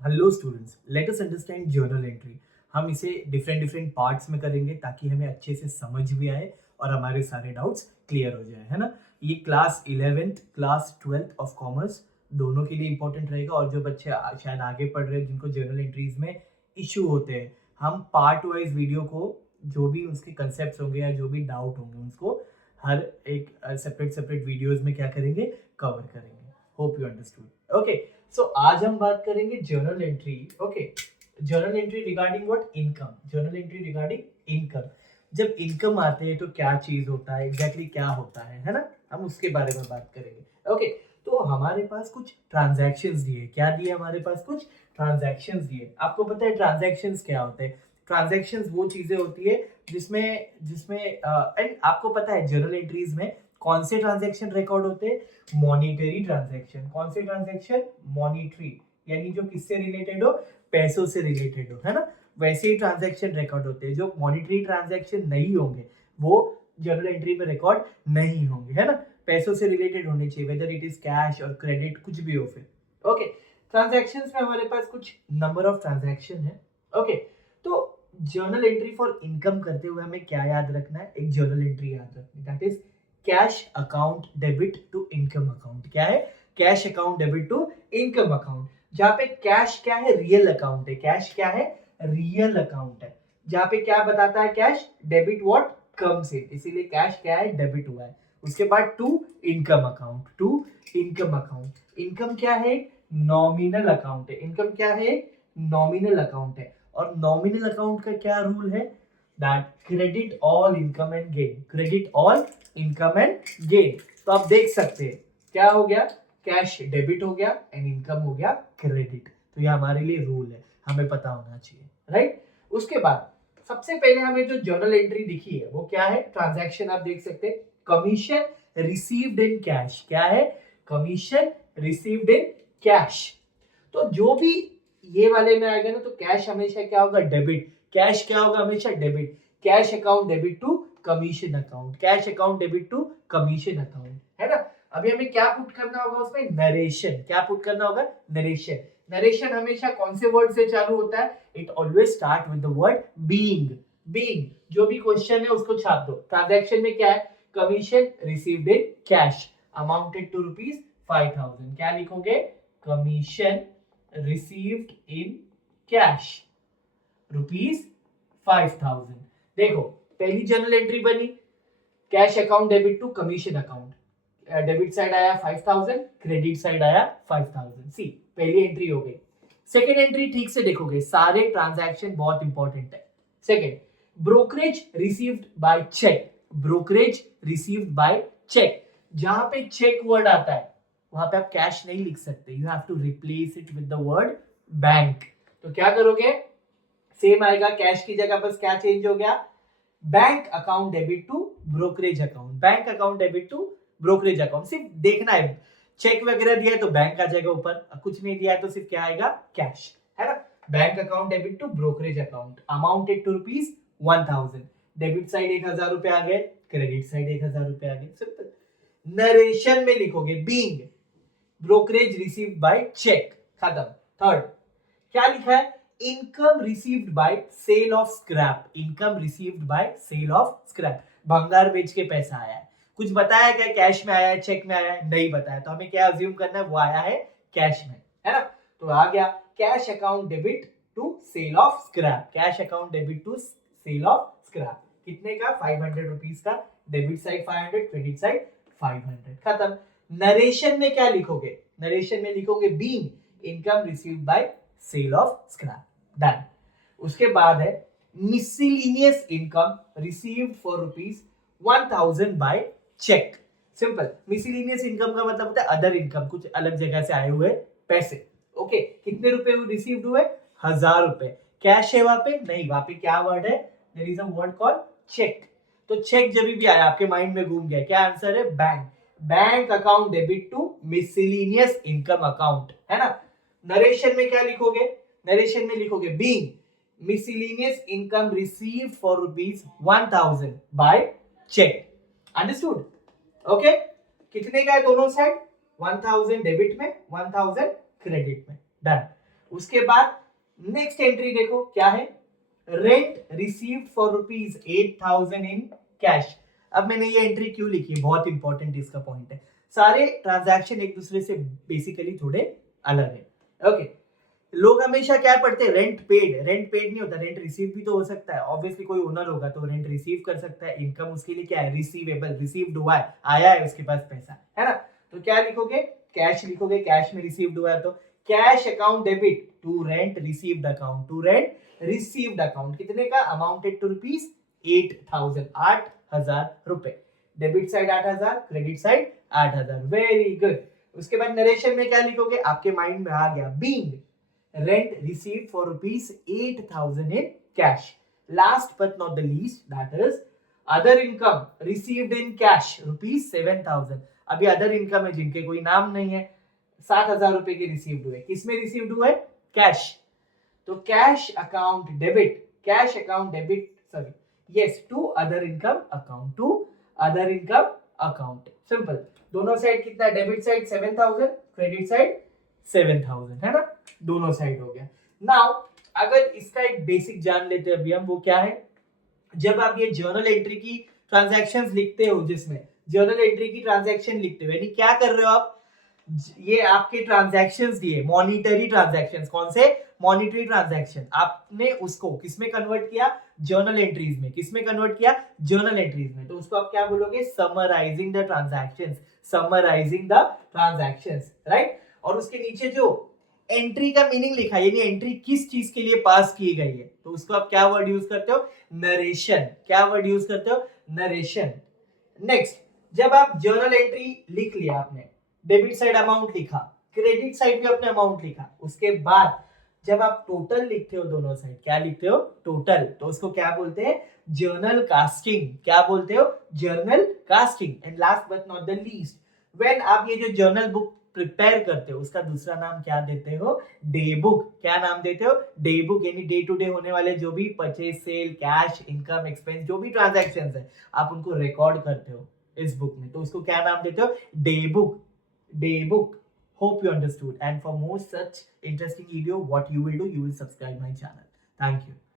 Hello students, let us understand journal entry. हम इसे different different parts में करेंगे ताकि हमें अच्छे से समझ भी आए और हमारे सारे डाउट्स क्लियर हो जाए, है ना। ये class 11th class 12th of commerce दोनों के लिए इंपॉर्टेंट रहेगा। और जो बच्चे शायद आगे पढ़ रहे हैं जिनको जर्नल एंट्रीज में इशू होते हैं, हम पार्ट वाइज वीडियो को जो भी उसके कंसेप्ट होंगे या जो भी डाउट होंगे उसको हर एक सेपरेट सेपरेट वीडियोज में क्या करेंगे, कवर करेंगे। Hope you understood. ओके, सो आज हम बात करेंगे journal entry. Okay, journal entry regarding what, income. Journal entry regarding income. जब इनकम आते हैं तो क्या चीज होता है, एग्जैक्टली क्या होता है ना। हम उसके बारे में बात करेंगे। ओके, तो हमारे पास कुछ ट्रांजैक्शंस दिए। क्या दिए हमारे पास? कुछ ट्रांजैक्शंस दिए। आपको पता है ट्रांजैक्शंस क्या होते हैं? ट्रांजैक्शंस वो चीजें होती है जिसमें जिसमें एंड आपको पता है जर्नल एंट्रीज में कौन से ट्रांजैक्शन रिकॉर्ड होते हैं? Monetary transaction. कौन से ट्रांजैक्शन? मॉनिटरी, यानी जो किससे रिलेटेड हो? पैसों से रिलेटेड हो, है ना। वैसे ही ट्रांजैक्शन रिकॉर्ड होते हैं। जो मॉनिटरी ट्रांजैक्शन नहीं होंगे वो जर्नल एंट्री में रिकॉर्ड नहीं होंगे, है ना। पैसों से रिलेटेड होने चाहिए, वेदर इट इज कैश और क्रेडिट, कुछ भी हो फिर। ओके, ट्रांजैक्शंस में हमारे पास कुछ नंबर ऑफ ट्रांजैक्शन है। ओके, तो जर्नल एंट्री फॉर इनकम करते हुए हमें क्या याद रखना है? एक जर्नल एंट्री याद रखनी, that is cash account debit to income account. क्या है? Cash account debit to income account. जहां पे कैश क्या है? रियल अकाउंट है। कैश क्या है? रियल अकाउंट है। जहां पे क्या बताता है कैश? Debit what? कम से, इसीलिए कैश क्या है? डेबिट हुआ है। उसके बाद to income account, to income account. Income क्या है? नॉमिनल अकाउंट है। इनकम क्या है? नॉमिनल अकाउंट है। और नॉमिनल अकाउंट का क्या रूल है? That credit all income and gain. Credit all income and gain. तो आप देख सकते हैं क्या हो गया? कैश डेबिट हो गया एंड इनकम हो गया क्रेडिट। तो ये हमारे लिए रूल है, हमें पता होना चाहिए, राइट। उसके बाद सबसे पहले हमें जो जर्नल एंट्री दिखी है वो क्या है? ट्रांजैक्शन आप देख सकते हैं, कमीशन रिसीव्ड इन कैश। क्या है? Commission received in cash. तो जो भी ये वाले में आएगा ना, तो कैश हमेशा क्या होगा? डेबिट। कैश क्या होगा? हमेशा debit. Cash account debit to commission account. Cash account debit to commission account, है ना। अभी हमें क्या पुट करना होगा उसमें? नरेशन। क्या पुट करना होगा? नरेशन। नरेशन हमेशा कौन से वर्ड से चालू होता है? It always start with the word being. Being, जो भी क्वेश्चन है उसको छाप दो। ट्रांजैक्शन में क्या है? Commission received in cash amounted to ₹5000। क्या लिखोगे? Commission received in cash ₹5000। देखो, पहली जर्नल एंट्री बनी, cash account debit to commission account. Debit side आया 5000, क्रेडिट साइड आया 5000। सी, पहली एंट्री हो गई। सेकेंड एंट्री ठीक से देखोगे, सारे ट्रांजैक्शन बहुत इंपॉर्टेंट है। Second, brokerage received by cheque. Brokerage received by cheque. जहां पे चेक वर्ड आता है वहां पे आप कैश नहीं लिख सकते, you have to replace it with the word bank. तो क्या करोगे? सेम आएगा, कैश की जगह बस क्या चेंज हो गया? Bank account debit to brokerage account. Bank account debit to brokerage account. सिर्फ देखना है, चेक वगैरह दिया है तो बैंक आ जाएगा ऊपर, कुछ नहीं दिया है तो सिर्फ क्या आएगा? कैश, है ना। Bank account debit to brokerage account amounted to ₹1000। Debit side ₹1000 आ गए, क्रेडिट साइड ₹1000 आ गए, सिंपल। नरेशन में लिखोगे being brokerage received by cheque, खत्म। थर्ड, क्या लिखा है? Income received by sale of scrap. Income received by sale of scrap. भंगार बेच के पैसा आया है। कुछ बताया क्या? कैश में आया है, चेक में आया है? नहीं बताया, तो हमें क्या अज्यूम करना है? वो आया है कैश में, है ना। तो आ गया cash account debit to sale of scrap. Cash account debit to sale of scrap. कितने का? ₹500 का। डेबिट साइड 500, क्रेडिट साइड 500, खत्म। नरेशन में क्या लिखोगे? नरेशन में लिखोगे being income received by sale of scrap, done. उसके बाद है miscellaneous income received for ₹1000 by cheque. Simple, miscellaneous income का मतलब होता है अदर इनकम, कुछ अलग जगह से आए हुए पैसे। ओके, कितने रुपए रिसीव्ड हुए? ₹1000। कैश है वहां पे? नहीं, वहां पे क्या वर्ड है? There is a word called cheque. तो चेक जब भी आया आपके माइंड में घूम गया, क्या आंसर है? Bank. Bank account debit to miscellaneous income account, है ना। नरेशन में क्या लिखोगे? नरेशन में लिखोगे being miscellaneous income received for ₹1000 by cheque. Understood? Okay, कितने का है दोनों साइड? 1000 डेबिट में, 1000 क्रेडिट में, डन। उसके बाद नेक्स्ट एंट्री देखो क्या है, rent received for ₹8,000 in cash. अब मैंने ये एंट्री क्यों लिखी है, बहुत इंपॉर्टेंट इसका पॉइंट है। सारे ट्रांजैक्शन एक दूसरे से बेसिकली थोड़े अलग है। ओके, लोग हमेशा क्या पढ़ते हैं, रेंट पेड। रेंट पेड नहीं होता, रेंट रिसीव भी तो हो सकता है। ऑब्वियसली कोई ओनर होगा तो रेंट रिसीव कर सकता है। इनकम उसके लिए क्या है, रिसीवेबल, रिसीव्ड हुआ है, आया है उसके पास पैसा, है ना। तो क्या लिखोगे, कैश लिखोगे, कैश में रिसीव्ड हुआ है तो cash account debit to rent received account, to rent received account. कितने का, अमाउंटेड टू ₹8,000, 8,000 रुपए। Debit side 8,000, credit side 8,000। Very good. उसके बाद नरेशन में क्या लिखोगे, आपके माइंड में आ गया, being rent received for ₹8,000 in cash. Last but not the least, that is other income received in cash ₹7,000. अभी अदर इनकम है जिनके कोई नाम नहीं है, 7,000 रुपए के रिसीव्ड हुए। किसमें रिसीव्ड हुए, कैश। तो cash account debit, cash account debit, sorry yes, to other income account, to other income account. Simple. दोनों साइड कितना, डेबिट साइड 7,000, क्रेडिट साइड 7,000, है ना। दोनों साइड हो गया। नाउ अगर इसका एक बेसिक जान लेते हैं अभी हम, वो क्या है, जब आप ये जर्नल एंट्री की ट्रांजैक्शंस लिखते हो, जिसमें जर्नल एंट्री की ट्रांजैक्शन लिखते हो, यानी क्या कर रहे हो आप, ये आपके ट्रांजैक्शंस दिए, मॉनिटरी ट्रांजैक्शंस। कौन से, मॉनिटरी ट्रांजैक्शन। आपने उसको किसमें कन्वर्ट किया, जर्नल एंट्रीज में। किसमें कन्वर्ट किया, जर्नल एंट्रीज में। तो उसको आप क्या बोलोगे, summarising the transactions, summarising the transactions, right. और उसके नीचे जो एंट्री का मीनिंग लिखा है, यानी एंट्री किस चीज के लिए पास की गई है, तो उसको आप क्या वर्ड यूज करते हो, नरेशन। क्या वर्ड यूज करते हो, नरेशन। नेक्स्ट, जब आप जर्नल एंट्री लिख लिया आपने, डेबिट साइड अमाउंट लिखा, क्रेडिट साइड भी अपने अमाउंट लिखा, उसके बाद जब आप टोटल लिखते हो दोनों साइड, क्या लिखते हो, टोटल, तो उसको क्या बोलते हैं, जर्नल कास्टिंग। क्या बोलते हो, journal casting. And last but not the least, when आप ये जो जर्नल बुक प्रिपेयर करते हो, उसका दूसरा नाम क्या देते हो, डे बुक। क्या नाम देते हो, डे बुक। यानी डे टू डे होने वाले जो भी purchase, sale, cash, income, expense, जो भी ट्रांजैक्शंस है, आप उनको रिकॉर्ड करते हो इस बुक में, तो उसको क्या नाम देते हो, day book. Day book. Hope you understood. And for more such interesting video, what you will do, you will subscribe my channel. Thank you.